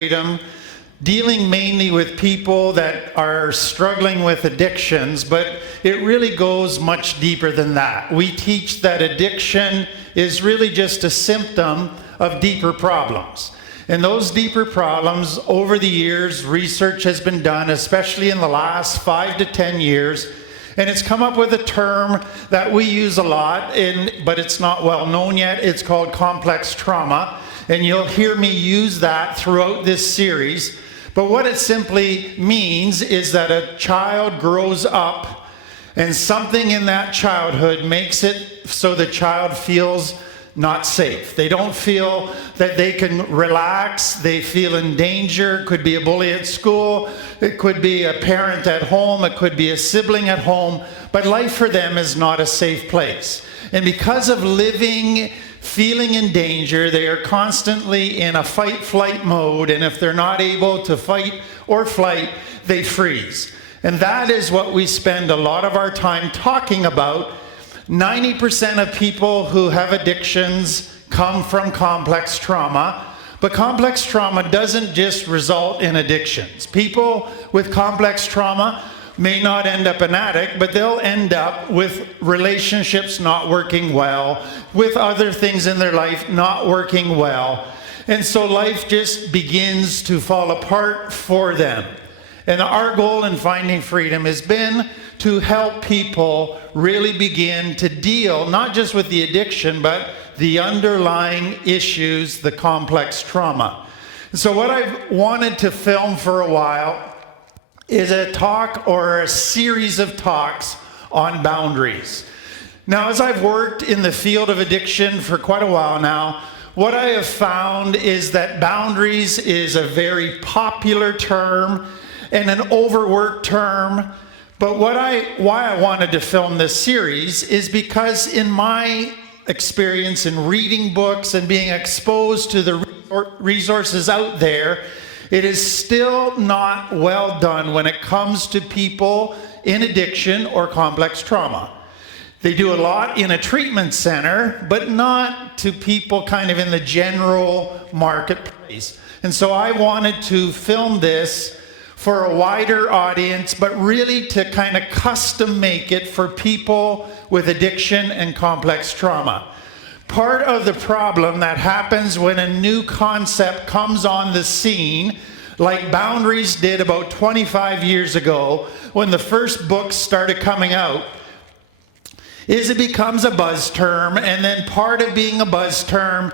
freedom, dealing mainly with people that are struggling with addictions, but it really goes much deeper than that. We teach that addiction is really just a symptom of deeper problems. And those deeper problems, over the years, research has been done, especially in the last 5 to 10 years, and it's come up with a term that we use a lot, but it's not well known yet. It's called complex trauma, and you'll hear me use that throughout this series. But what it simply means is that a child grows up and something in that childhood makes it so the child feels not safe. They don't feel that they can relax. They feel in danger. It could be a bully at school. It could be a parent at home. It could be a sibling at home. But life for them is not a safe place. And because of living, feeling in danger, they are constantly in a fight-flight mode. And if they're not able to fight or flight, they freeze. And that is what we spend a lot of our time talking about. 90% of people who have addictions come from complex trauma, but complex trauma doesn't just result in addictions. People with complex trauma may not end up an addict, but they'll end up with relationships not working well, with other things in their life not working well. And so life just begins to fall apart for them. And our goal in Finding Freedom has been to help people really begin to deal not just with the addiction, but the underlying issues, the complex trauma. So what I've wanted to film for a while is a talk or a series of talks on boundaries. Now, as I've worked in the field of addiction for quite a while now, what I have found is that boundaries is a very popular term and an overworked term. But why I wanted to film this series is because in my experience in reading books and being exposed to the resources out there, it is still not well done when it comes to people in addiction or complex trauma. They do a lot in a treatment center, but not to people kind of in the general marketplace. And so I wanted to film this for a wider audience, but really to kind of custom make it for people with addiction and complex trauma. Part of the problem that happens when a new concept comes on the scene, like boundaries did about 25 years ago, when the first books started coming out, is it becomes a buzz term, and then part of being a buzz term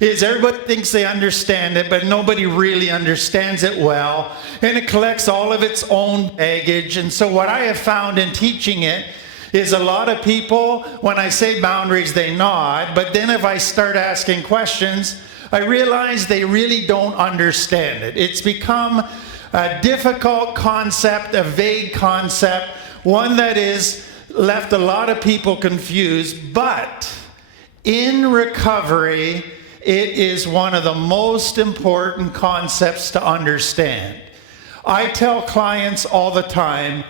is everybody thinks they understand it, but nobody really understands it well, and it collects all of its own baggage. And so what I have found in teaching it is a lot of people, when I say boundaries, they nod, but then if I start asking questions, I realize they really don't understand it. It's become a difficult concept, a vague concept, one that is left a lot of people confused, but in recovery, it is one of the most important concepts to understand. I tell clients all the time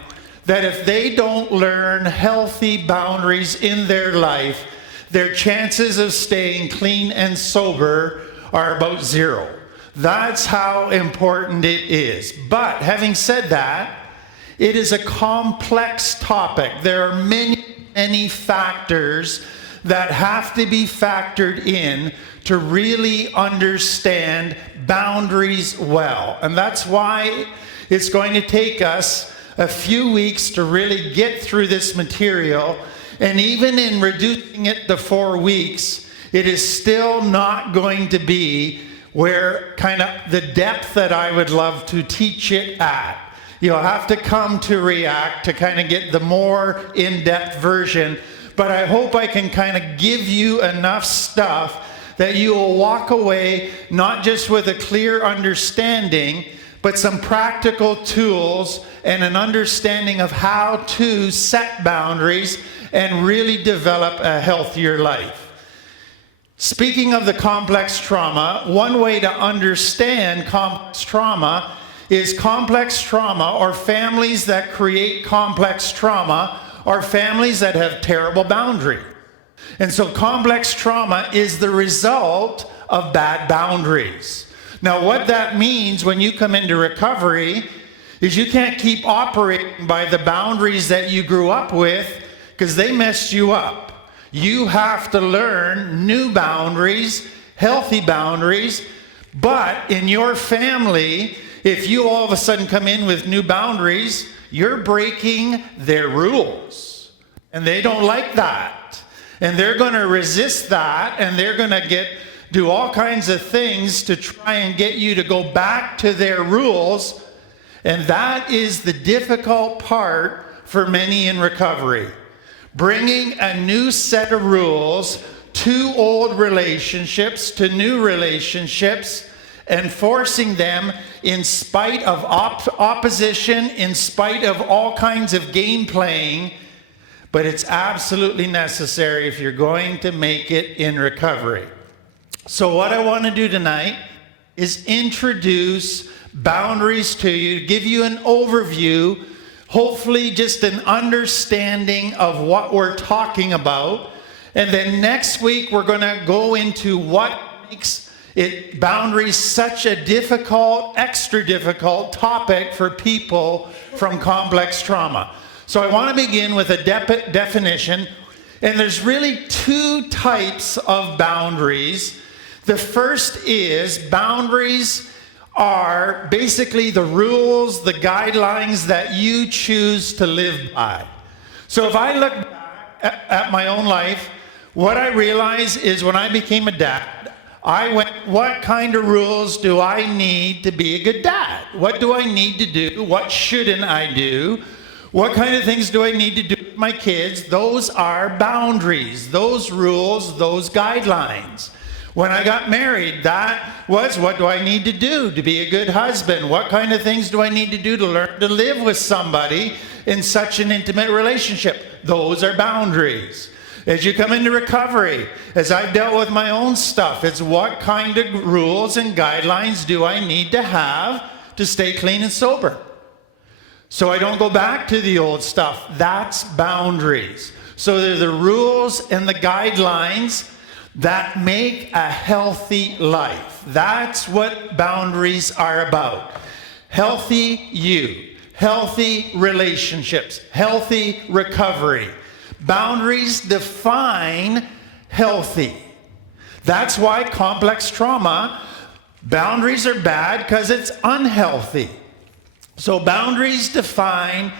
that if they don't learn healthy boundaries in their life, their chances of staying clean and sober are about zero. That's how important it is. But having said that, it is a complex topic. There are many factors that have to be factored in to really understand boundaries well. And that's why it's going to take us a few weeks to really get through this material. And even in reducing it to 4 weeks, it is still not going to be where kind of the depth that I would love to teach it at. You'll have to come to React to kind of get the more in-depth version. But I hope I can kind of give you enough stuff that you will walk away not just with a clear understanding, but some practical tools and an understanding of how to set boundaries and really develop a healthier life. Speaking of the complex trauma, one way to understand complex trauma is complex trauma, or families that create complex trauma, are families that have terrible boundary. And so complex trauma is the result of bad boundaries. Now, what that means when you come into recovery is you can't keep operating by the boundaries that you grew up with because they messed you up. You have to learn new boundaries, healthy boundaries, but in your family, if you all of a sudden come in with new boundaries, you're breaking their rules. And they don't like that. And they're going to resist that, and they're going to do all kinds of things to try and get you to go back to their rules. And that is the difficult part for many in recovery. Bringing a new set of rules to old relationships, to new relationships, and forcing them in spite of opposition, in spite of all kinds of game playing. But it's absolutely necessary if you're going to make it in recovery. So what I want to do tonight is introduce boundaries to you, give you an overview, hopefully just an understanding of what we're talking about. And then next week we're going to go into what makes boundaries such a difficult, extra difficult topic for people from complex trauma. So I want to begin with a definition. And there's really two types of boundaries. The first is boundaries are basically the rules, the guidelines that you choose to live by. So if I look back at my own life, what I realize is when I became a dad, I went, what kind of rules do I need to be a good dad? What do I need to do? What shouldn't I do? What kind of things do I need to do with my kids? Those are boundaries, those rules, those guidelines. When I got married, that was what do I need to do to be a good husband? What kind of things do I need to do to learn to live with somebody in such an intimate relationship? Those are boundaries. As you come into recovery, as I've dealt with my own stuff, it's what kind of rules and guidelines do I need to have to stay clean and sober? So I don't go back to the old stuff. That's boundaries. So they're the rules and the guidelines that make a healthy life. That's what boundaries are about. Healthy you, healthy relationships, healthy recovery. Boundaries define healthy. That's why complex trauma, boundaries are bad because it's unhealthy. So boundaries define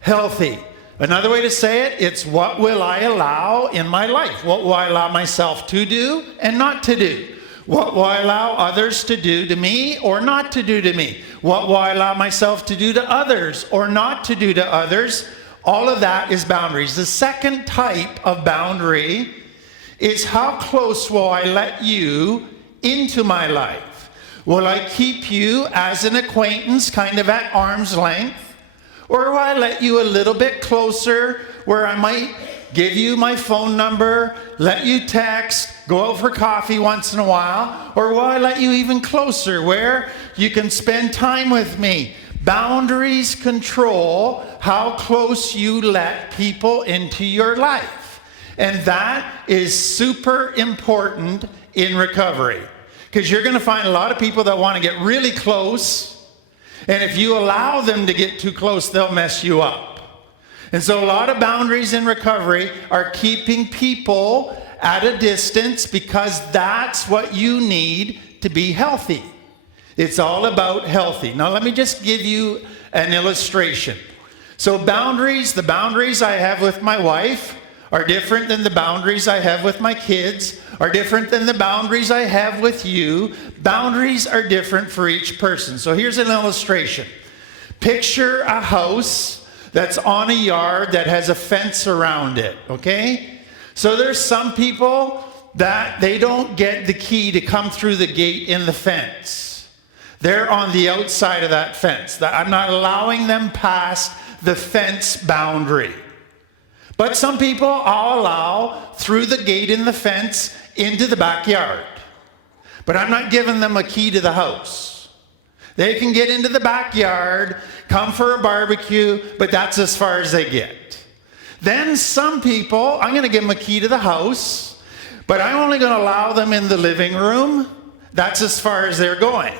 healthy. Another way to say it, it's what will I allow in my life? What will I allow myself to do and not to do? What will I allow others to do to me or not to do to me? What will I allow myself to do to others or not to do to others? All of that is boundaries. The second type of boundary is how close will I let you into my life? Will I keep you as an acquaintance, kind of at arm's length? Or will I let you a little bit closer where I might give you my phone number, let you text, go out for coffee once in a while? Or will I let you even closer where you can spend time with me? Boundaries control how close you let people into your life. And that is super important in recovery. Because you're going to find a lot of people that want to get really close. And if you allow them to get too close, they'll mess you up. And so a lot of boundaries in recovery are keeping people at a distance because that's what you need to be healthy. It's all about healthy. Now let me just give you an illustration. So boundaries, the boundaries I have with my wife are different than the boundaries I have with my kids, are different than the boundaries I have with you. Boundaries are different for each person. So here's an illustration. Picture a house that's on a yard that has a fence around it, okay? So there's some people that they don't get the key to come through the gate in the fence. They're on the outside of that fence. I'm not allowing them past the fence boundary. But some people I'll allow through the gate in the fence into the backyard. But I'm not giving them a key to the house. They can get into the backyard, come for a barbecue, but that's as far as they get. Then some people, I'm going to give them a key to the house, but I'm only going to allow them in the living room. That's as far as they're going.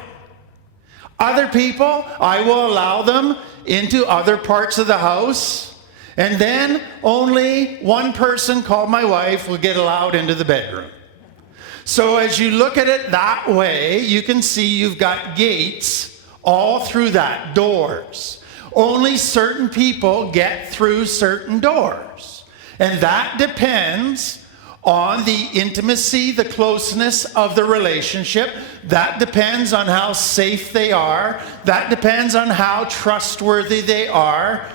Other people, I will allow them into other parts of the house. And then only one person called my wife will get allowed into the bedroom. So as you look at it that way, you can see you've got gates all through that, doors. Only certain people get through certain doors. And that depends on the intimacy, the closeness of the relationship. That depends on how safe they are. That depends on how trustworthy they are.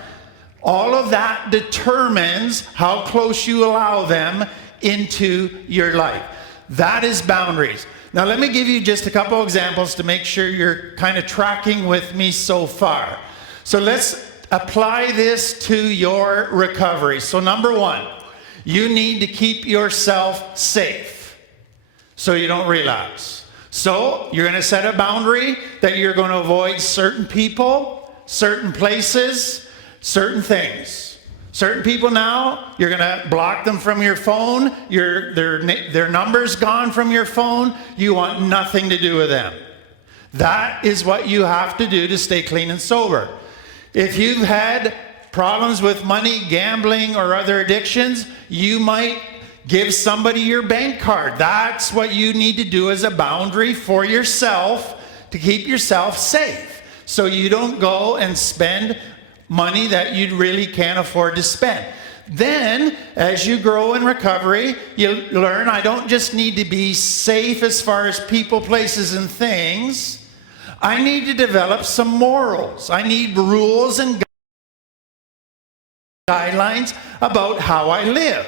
All of that determines how close you allow them into your life. That is boundaries. Now let me give you just a couple examples to make sure you're kind of tracking with me so far. So let's apply this to your recovery. So number one, you need to keep yourself safe so you don't relapse. So you're going to set a boundary that you're going to avoid certain people, certain places, certain things. Certain people now, you're going to block them from your phone. Their number's gone from your phone. You want nothing to do with them. That is what you have to do to stay clean and sober. If you've had problems with money, gambling, or other addictions, you might give somebody your bank card. That's what you need to do as a boundary for yourself to keep yourself safe. So you don't go and spend money that you really can't afford to spend. Then, as you grow in recovery, you learn I don't just need to be safe as far as people, places, and things. I need to develop some morals. I need rules and guidelines about how I live.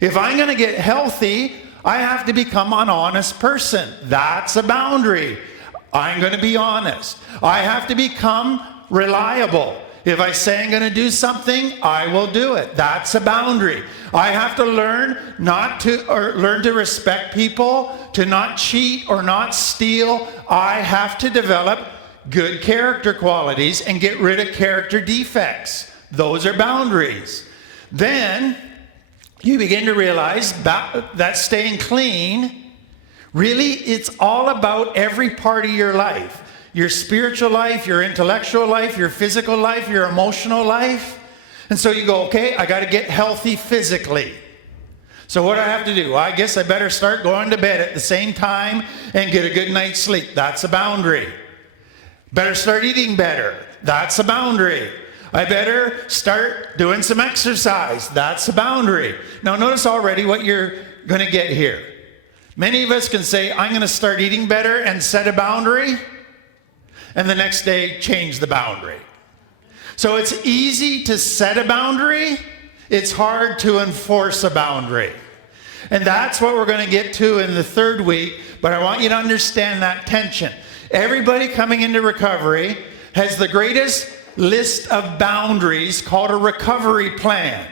If I'm going to get healthy, I have to become an honest person. That's a boundary. I'm going to be honest. I have to become reliable. If I say I'm going to do something, I will do it. That's a boundary. I have to learn to respect people, to not cheat or not steal. I have to develop good character qualities and get rid of character defects. Those are boundaries. Then you begin to realize that staying clean, really, it's all about every part of your life. Your spiritual life, your intellectual life, your physical life, your emotional life. And so you go, okay, I got to get healthy physically. So what do I have to do? Well, I guess I better start going to bed at the same time and get a good night's sleep. That's a boundary. Better start eating better. That's a boundary. I better start doing some exercise. That's a boundary. Now notice already what you're going to get here. Many of us can say, I'm going to start eating better and set a boundary, and the next day change the boundary. So it's easy to set a boundary. It's hard to enforce a boundary. And that's what we're going to get to in the third week, but I want you to understand that tension. Everybody coming into recovery has the greatest list of boundaries called a recovery plan.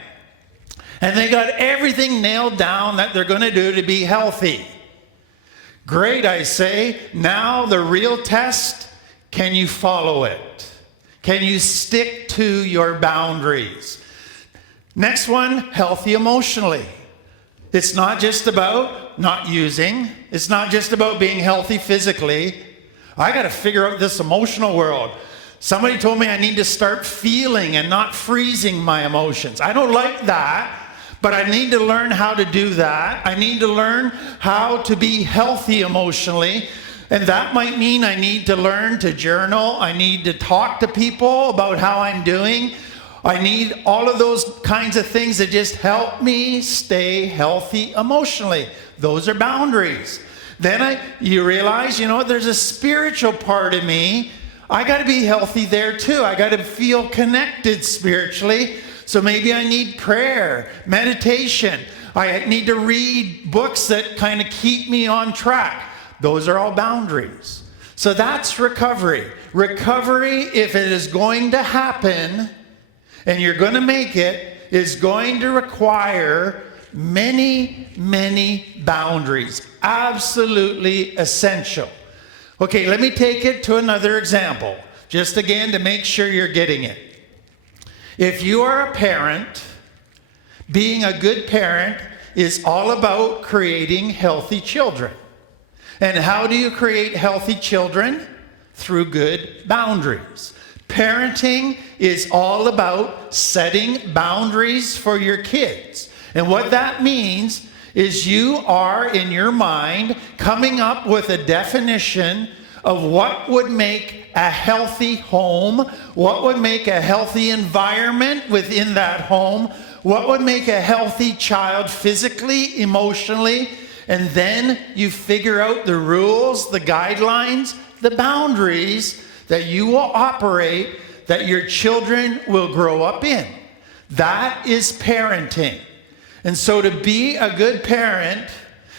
And they got everything nailed down that they're going to do to be healthy. Great, I say. Now the real test, can you follow it? Can you stick to your boundaries? Next one, healthy emotionally. It's not just about not using. It's not just about being healthy physically. I got to figure out this emotional world. Somebody told me I need to start feeling and not freezing my emotions. I don't like that, but I need to learn how to do that. I need to learn how to be healthy emotionally. And that might mean I need to learn to journal. I need to talk to people about how I'm doing. I need all of those kinds of things that just help me stay healthy emotionally. Those are boundaries. Then you realize, there's a spiritual part of me. I got to be healthy there too. I got to feel connected spiritually. So maybe I need prayer, meditation. I need to read books that kind of keep me on track. Those are all boundaries. So that's recovery. Recovery, if it is going to happen and you're going to make it, is going to require many, many boundaries. Absolutely essential. Okay, let me take it to another example, just again to make sure you're getting it. If you are a parent, being a good parent is all about creating healthy children. And how do you create healthy children? through good boundaries. Parenting is all about setting boundaries for your kids. And what that means is you are, in your mind, coming up with a definition of what would make a healthy home, what would make a healthy environment within that home, what would make a healthy child physically, emotionally, and then you figure out the rules, the guidelines, the boundaries that you will operate, that your children will grow up in. That is parenting. And so to be a good parent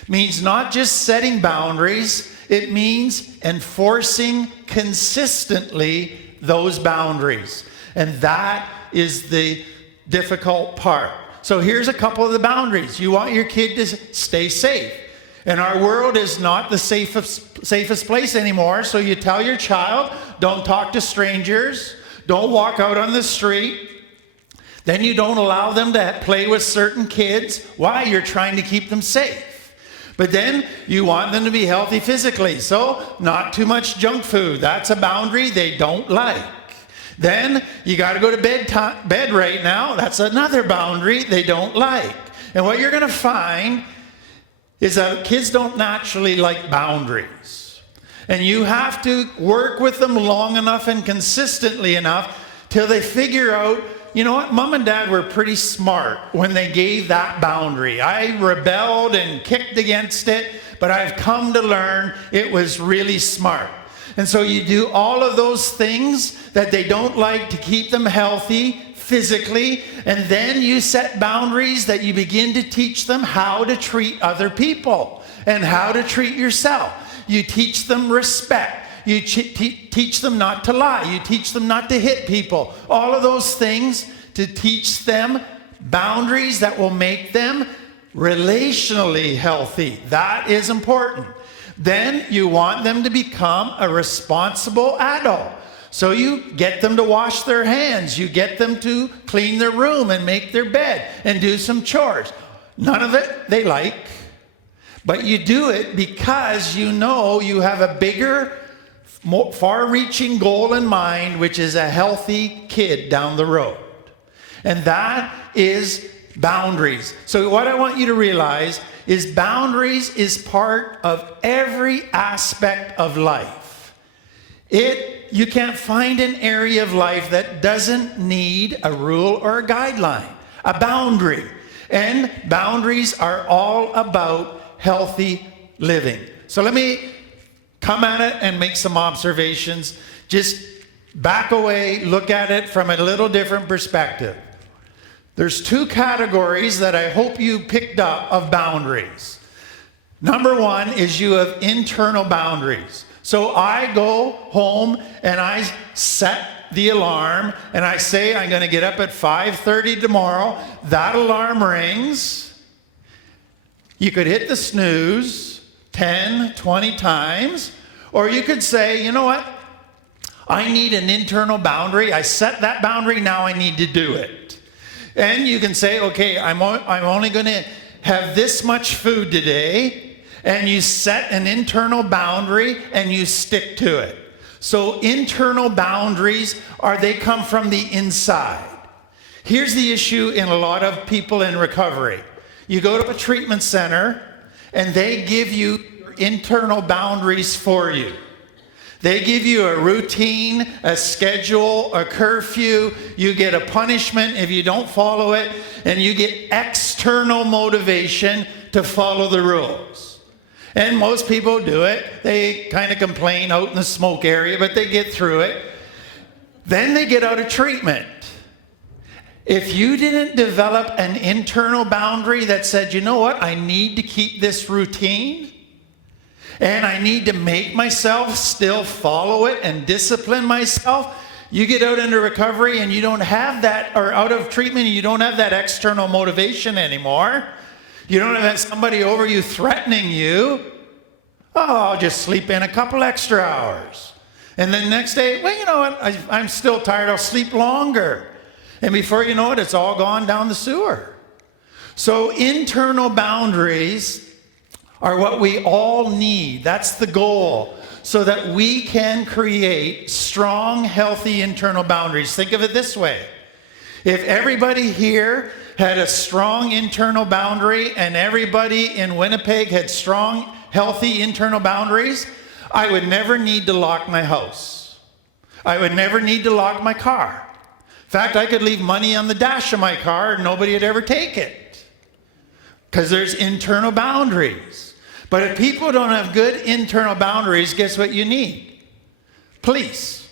means not just setting boundaries, it means enforcing consistently those boundaries. And that is the difficult part. So here's a couple of the boundaries. You want your kid to stay safe. And our world is not the safest place anymore. So you tell your child, don't talk to strangers, don't walk out on the street. Then you don't allow them to play with certain kids. Why? You're trying to keep them safe. But then you want them to be healthy physically. So not too much junk food. That's a boundary they don't like. Then you got to go to bed right now. That's another boundary they don't like. And what you're going to find is that kids don't naturally like boundaries. And you have to work with them long enough and consistently enough till they figure out, you know what, Mom and Dad were pretty smart when they gave that boundary. I rebelled and kicked against it, but I've come to learn it was really smart. And so you do all of those things that they don't like to keep them healthy physically, and then you set boundaries that you begin to teach them how to treat other people and how to treat yourself. You teach them respect. You teach them not to lie. You teach them not to hit people. All of those things to teach them boundaries that will make them relationally healthy. That is important. Then you want them to become a responsible adult. So you get them to wash their hands. You get them to clean their room and make their bed and do some chores. None of it they like. But you do it because you know you have a bigger, more far-reaching goal in mind, which is a healthy kid down the road. And that is boundaries. So what I want you to realize is boundaries is part of every aspect of life. You can't find an area of life that doesn't need a rule or a guideline, a boundary. And boundaries are all about healthy living. So let me come at it and make some observations. Just back away, look at it from a little different perspective. There's two categories that I hope you picked up of boundaries. Number one is you have internal boundaries. So I go home and I set the alarm and I say I'm going to get up at 5:30 tomorrow. That alarm rings. You could hit the snooze 10, 20 times, or you could say, you know what? I need an internal boundary. I set that boundary, now I need to do it. And you can say, okay, I'm only going to have this much food today. And you set an internal boundary and you stick to it. So internal boundaries they come from the inside. Here's the issue in a lot of people in recovery. You go to a treatment center and they give you internal boundaries for you. They give you a routine, a schedule, a curfew. You get a punishment if you don't follow it, and you get external motivation to follow the rules. And most people do it. They kind of complain out in the smoke area, but they get through it. Then they get out of treatment. If you didn't develop an internal boundary that said, you know what, I need to keep this routine, and I need to make myself still follow it and discipline myself, you get out into recovery and you don't have that, or out of treatment, and you don't have that external motivation anymore. You don't have somebody over you threatening you. Oh, I'll just sleep in a couple extra hours. And then the next day, well, you know what? I'm still tired. I'll sleep longer. And before you know it, it's all gone down the sewer. So internal boundaries are what we all need. That's the goal. so that we can create strong, healthy internal boundaries. Think of it this way. If everybody here had a strong internal boundary and everybody in Winnipeg had strong, healthy internal boundaries, I would never need to lock my house. I would never need to lock my car. In fact, I could leave money on the dash of my car and nobody would ever take it, because there's internal boundaries. But if people don't have good internal boundaries, guess what you need? Police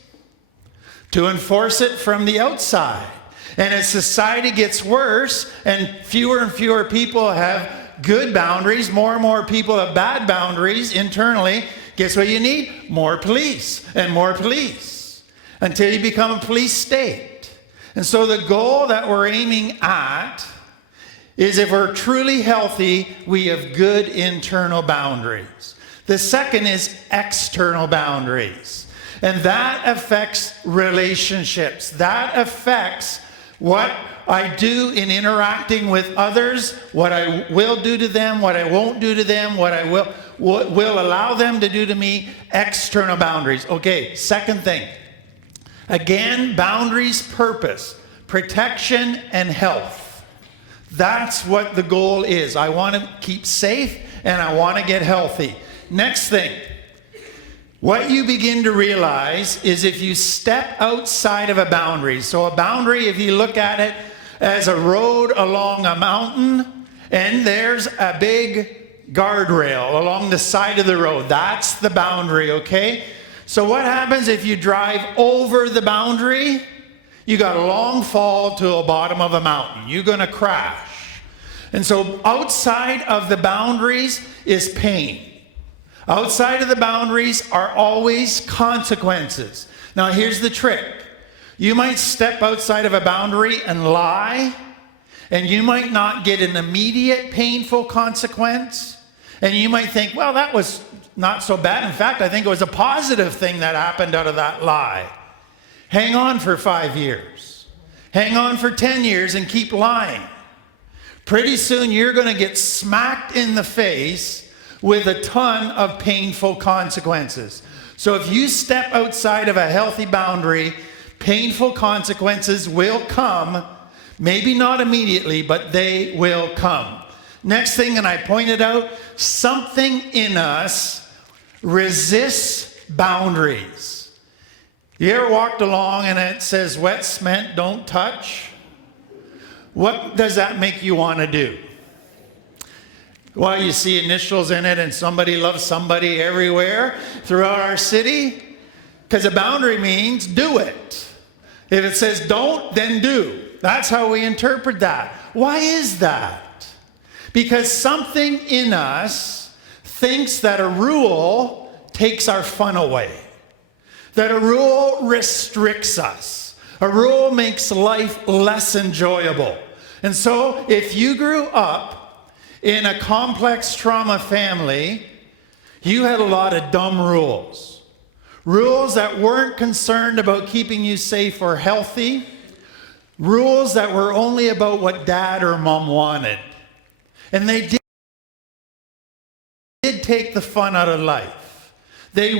to enforce it from the outside. And as society gets worse and fewer people have good boundaries, more and more people have bad boundaries internally, guess what you need? More police and more police until you become a police state. And so the goal that we're aiming at is, if we're truly healthy, we have good internal boundaries. The second is external boundaries. And that affects relationships. That affects what I do in interacting with others, what I will do to them, what I won't do to them, what I will allow them to do to me. External boundaries. Okay, second thing. Again, boundaries, purpose, protection, and health. That's what the goal is. I want to keep safe and I want to get healthy. Next thing. What you begin to realize is, if you step outside of a boundary, so a boundary, if you look at it as a road along a mountain, and there's a big guardrail along the side of the road, that's the boundary, okay? So what happens if you drive over the boundary? You got a long fall to the bottom of a mountain. You're going to crash. And so outside of the boundaries is pain. Outside of the boundaries are always consequences. Now here's the trick. You might step outside of a boundary and lie, and you might not get an immediate painful consequence. And you might think, well, that was not so bad. In fact, I think it was a positive thing that happened out of that lie. Hang on for 5 years. Hang on for 10 years and keep lying. Pretty soon you're going to get smacked in the face with a ton of painful consequences. So if you step outside of a healthy boundary, painful consequences will come. Maybe not immediately, but they will come. Next thing, and I pointed out, something in us resists boundaries. You ever walked along and it says wet cement, don't touch? What does that make you want to do? Well, you see initials in it, and somebody loves somebody everywhere throughout our city. Because a boundary means do it. If it says don't, then do. That's how we interpret that. Why is that? Because something in us thinks that a rule takes our fun away. That a rule restricts us. A rule makes life less enjoyable. And so if you grew up in a complex trauma family, you had a lot of dumb rules. Rules that weren't concerned about keeping you safe or healthy. Rules that were only about what dad or mom wanted. And they did take the fun out of life. They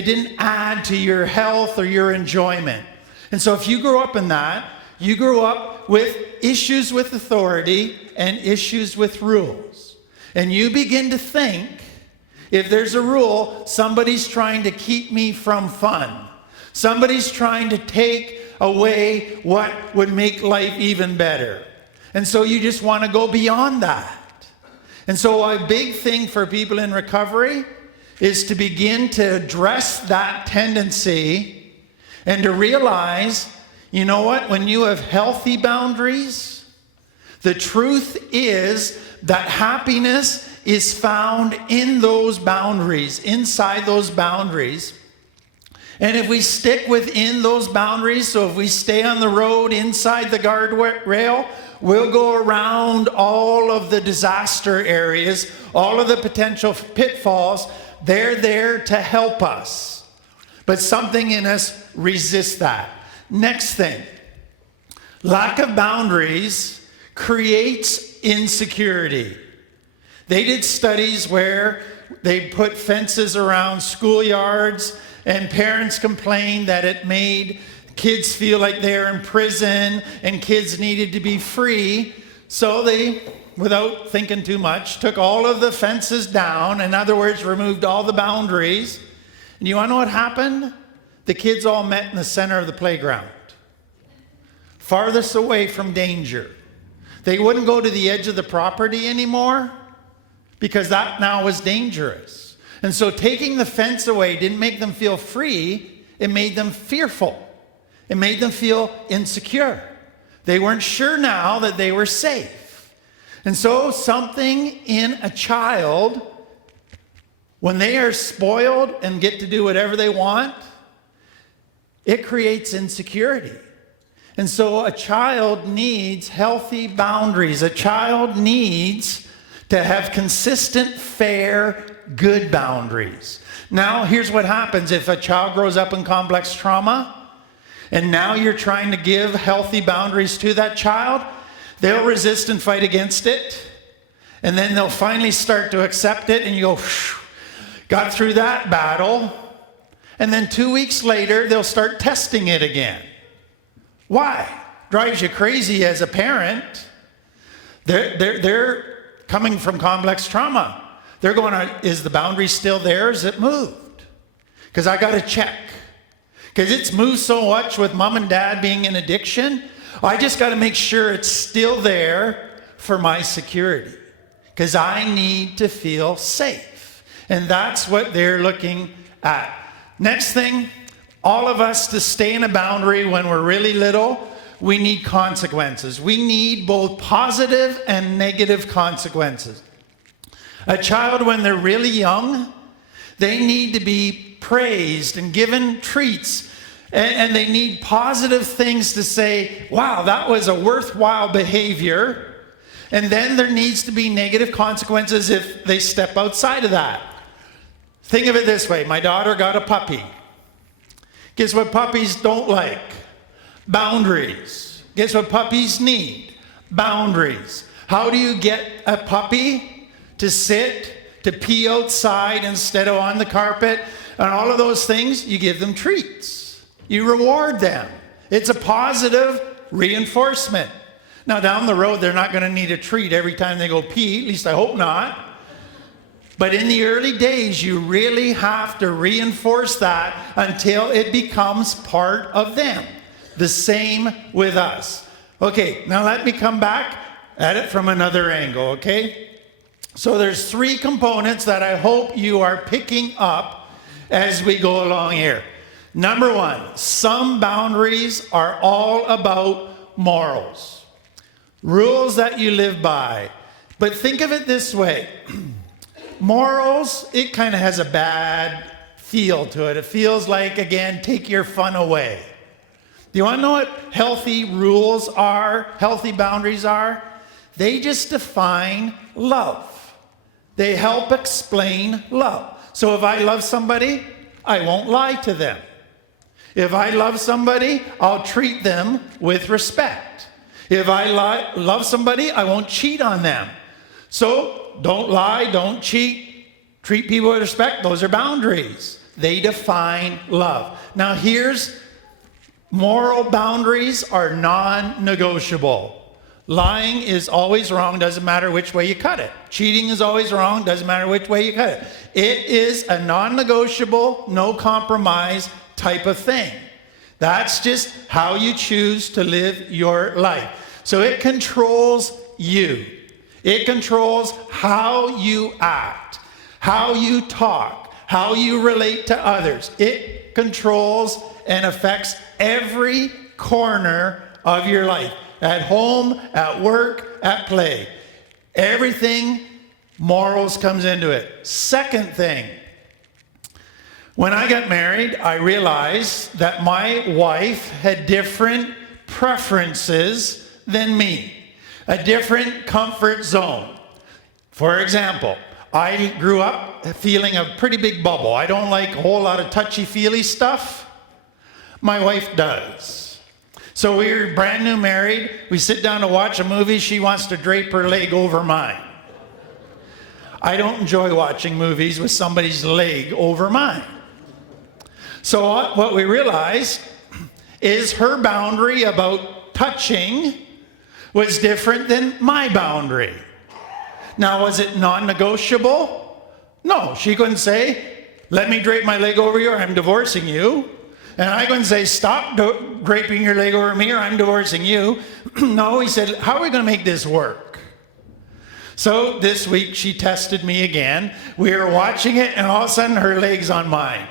didn't add to your health or your enjoyment. And so if you grew up in that, you grew up with issues with authority and issues with rules. And you begin to think, if there's a rule, somebody's trying to keep me from fun. Somebody's trying to take away what would make life even better. And so you just want to go beyond that. And so a big thing for people in recovery is to begin to address that tendency and to realize, you know what? When you have healthy boundaries, the truth is that happiness is found in those boundaries, inside those boundaries. And if we stick within those boundaries, so if we stay on the road inside the guardrail, we'll go around all of the disaster areas, all of the potential pitfalls. They're there to help us. But something in us resists that. Next thing, lack of boundaries creates insecurity. They did studies where they put fences around schoolyards, and parents complained that it made kids feel like they're in prison and kids needed to be free. So they, without thinking too much, took all of the fences down. In other words, removed all the boundaries. And you want to know what happened? The kids all met in the center of the playground, farthest away from danger. They wouldn't go to the edge of the property anymore because that now was dangerous. And so taking the fence away didn't make them feel free, it made them fearful. It made them feel insecure. They weren't sure now that they were safe. And so something in a child, when they are spoiled and get to do whatever they want, it creates insecurity. And so a child needs healthy boundaries. A child needs to have consistent, fair, good boundaries. Now, here's what happens if a child grows up in complex trauma, and now you're trying to give healthy boundaries to that child. They'll resist and fight against it. And then they'll finally start to accept it, and you go, got through that battle. And then 2 weeks later, they'll start testing it again. Why? Drives you crazy as a parent. They're coming from complex trauma. They're going, is the boundary still there? Is it moved? Because I got to check. Because it's moved so much with mom and dad being in addiction. I just got to make sure it's still there for my security. Because I need to feel safe. And that's what they're looking at. Next thing, all of us to stay in a boundary when we're really little, we need consequences. We need both positive and negative consequences. A child, when they're really young, they need to be praised and given treats. And they need positive things to say, wow, that was a worthwhile behavior. And then there needs to be negative consequences if they step outside of that. Think of it this way. My daughter got a puppy. Guess what puppies don't like? Boundaries. Guess what puppies need? Boundaries. How do you get a puppy to sit, to pee outside instead of on the carpet, and all of those things? You give them treats. You reward them. It's a positive reinforcement. Now down the road, they're not going to need a treat every time they go pee, at least I hope not. But in the early days, you really have to reinforce that until it becomes part of them. The same with us. Okay, now let me come back at it from another angle, okay? So there's 3 components that I hope you are picking up as we go along here. Number 1, some boundaries are all about morals. Rules that you live by. But think of it this way. Morals, it kind of has a bad feel to it. It feels like, again, take your fun away. Do you want to know what healthy rules are, healthy boundaries are? They just define love. They help explain love. So if I love somebody, I won't lie to them. If I love somebody, I'll treat them with respect. If I love somebody, I won't cheat on them. So don't lie, don't cheat, treat people with respect. Those are boundaries. They define love. Now here's moral boundaries are non-negotiable. Lying is always wrong, doesn't matter which way you cut it. Cheating is always wrong, doesn't matter which way you cut it. It is a non-negotiable, no compromise type of thing. That's just how you choose to live your life. So it controls you. It controls how you act, how you talk, how you relate to others. It controls and affects every corner of your life. At home, at work, at play. Everything, morals comes into it. Second thing, when I got married, I realized that my wife had different preferences than me. A different comfort zone. For example, I grew up feeling a pretty big bubble. I don't like a whole lot of touchy-feely stuff. My wife does. So we were brand new married. We sit down to watch a movie. She wants to drape her leg over mine. I don't enjoy watching movies with somebody's leg over mine. So what we realized is her boundary about touching was different than my boundary. Now, was it non-negotiable? No, she couldn't say, let me drape my leg over you or I'm divorcing you. And I couldn't say, stop draping your leg over me or I'm divorcing you. No, he said, how are we going to make this work? So this week she tested me again. We were watching it and all of a sudden her leg's on mine.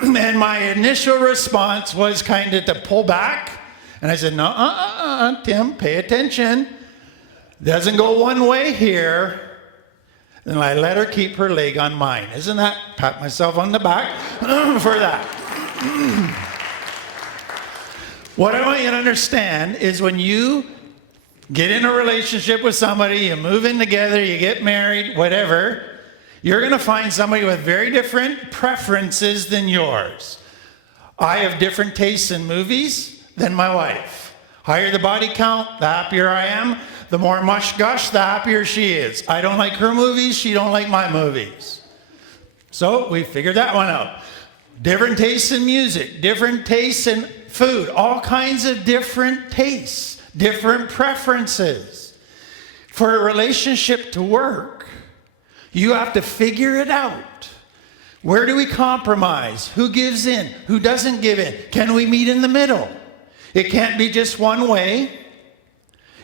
And my initial response was kind of to pull back. And I said, no, Tim, pay attention. Doesn't go one way here. And I let her keep her leg on mine. Isn't that, pat myself on the back for that. What I want you to understand is when you get in a relationship with somebody, you move in together, you get married, whatever, you're going to find somebody with very different preferences than yours. I have different tastes in movies than my wife. Higher the body count, the happier I am. The more mush gush, the happier she is. I don't like her movies, she don't like my movies. So we figured that one out. Different tastes in music, different tastes in food, all kinds of different tastes, different preferences. For a relationship to work, you have to figure it out. Where do we compromise? Who gives in? Who doesn't give in? Can we meet in the middle? It can't be just one way.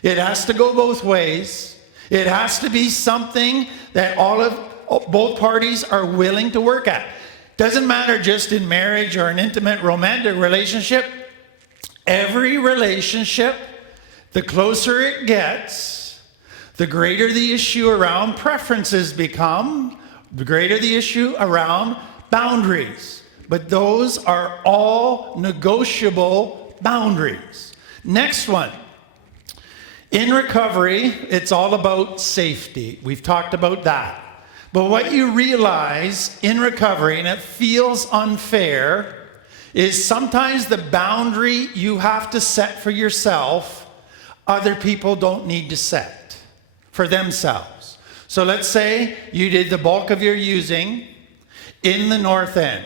It has to go both ways. It has to be something that both parties are willing to work at. Doesn't matter just in marriage or an intimate romantic relationship. Every relationship, the closer it gets, the greater the issue around preferences become, the greater the issue around boundaries. But those are all negotiable boundaries. Next one. In recovery, it's all about safety. We've talked about that. But what you realize in recovery, and it feels unfair, is sometimes the boundary you have to set for yourself, other people don't need to set for themselves. So let's say you did the bulk of your using in the north end.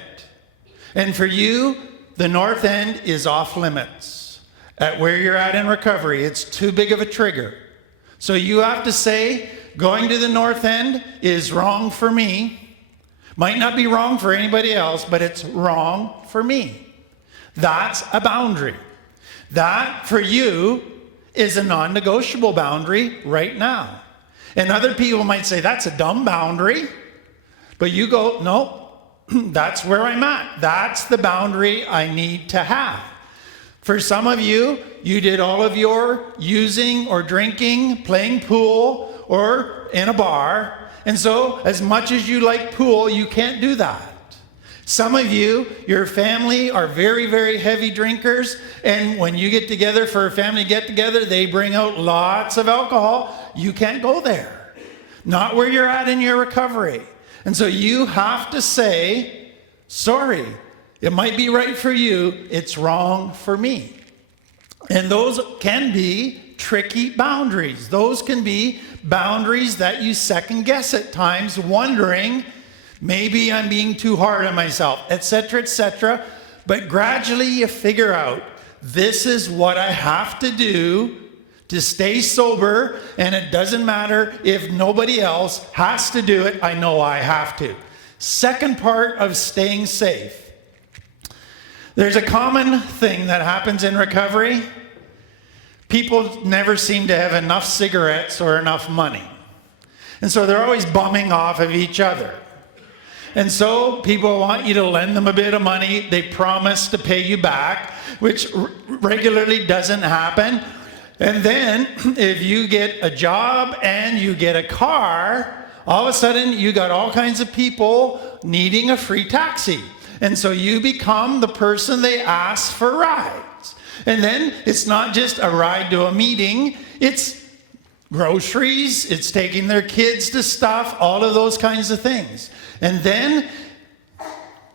And for you, the north end is off limits. At where you're at in recovery, it's too big of a trigger. So you have to say, going to the north end is wrong for me. Might not be wrong for anybody else, but it's wrong for me. That's a boundary. That, for you, is a non-negotiable boundary right now. And other people might say, that's a dumb boundary. But you go, no, that's where I'm at. That's the boundary I need to have. For some of you, you did all of your using or drinking, playing pool, or in a bar. And so, as much as you like pool, you can't do that. Some of you, your family are very, very heavy drinkers. And when you get together for a family get-together, they bring out lots of alcohol. You can't go there. Not where you're at in your recovery. And so you have to say, sorry, it might be right for you, it's wrong for me. And those can be tricky boundaries. Those can be boundaries that you second guess at times, wondering, maybe I'm being too hard on myself, etc., etc. But gradually you figure out, this is what I have to do to stay sober, and it doesn't matter if nobody else has to do it, I know I have to. Second part of staying safe. There's a common thing that happens in recovery. People never seem to have enough cigarettes or enough money. And so they're always bumming off of each other. And so people want you to lend them a bit of money. They promise to pay you back, which regularly doesn't happen. And then if you get a job and you get a car, all of a sudden you got all kinds of people needing a free taxi. And so you become the person they ask for rides. And then it's not just a ride to a meeting, it's groceries, it's taking their kids to stuff, all of those kinds of things. And then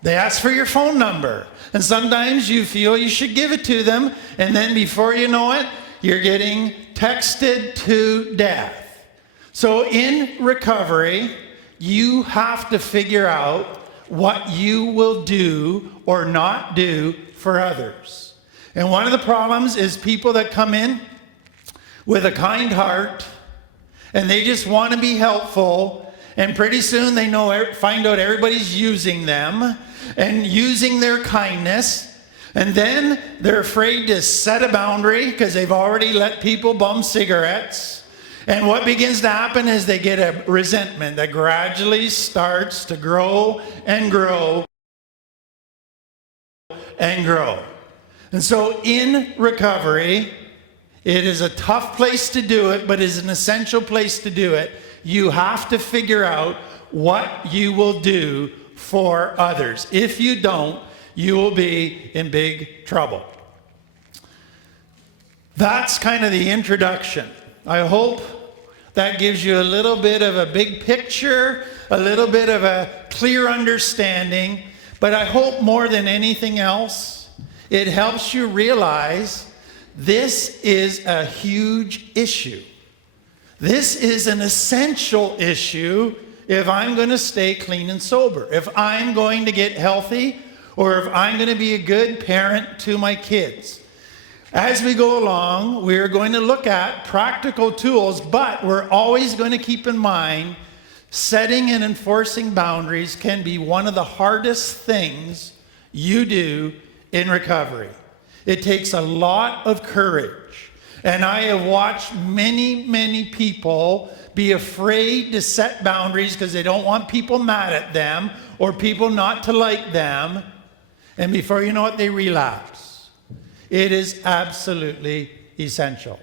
they ask for your phone number. And sometimes you feel you should give it to them. And then before you know it, you're getting texted to death. So in recovery, you have to figure out what you will do or not do for others. And one of the problems is people that come in with a kind heart and they just want to be helpful, and pretty soon they find out everybody's using them and using their kindness, and then they're afraid to set a boundary because they've already let people bum cigarettes. And what begins to happen is they get a resentment that gradually starts to grow and grow and grow. And so in recovery, it is a tough place to do it, but is an essential place to do it. You have to figure out what you will do for others. If you don't, you will be in big trouble. That's kind of the introduction. I hope that gives you a little bit of a big picture, a little bit of a clear understanding, but I hope more than anything else, it helps you realize this is a huge issue. This is an essential issue if I'm going to stay clean and sober, if I'm going to get healthy, or if I'm going to be a good parent to my kids. As we go along, we're going to look at practical tools, but we're always going to keep in mind setting and enforcing boundaries can be one of the hardest things you do in recovery. It takes a lot of courage. And I have watched many, many people be afraid to set boundaries because they don't want people mad at them or people not to like them. And before you know it, they relapse. It is absolutely essential.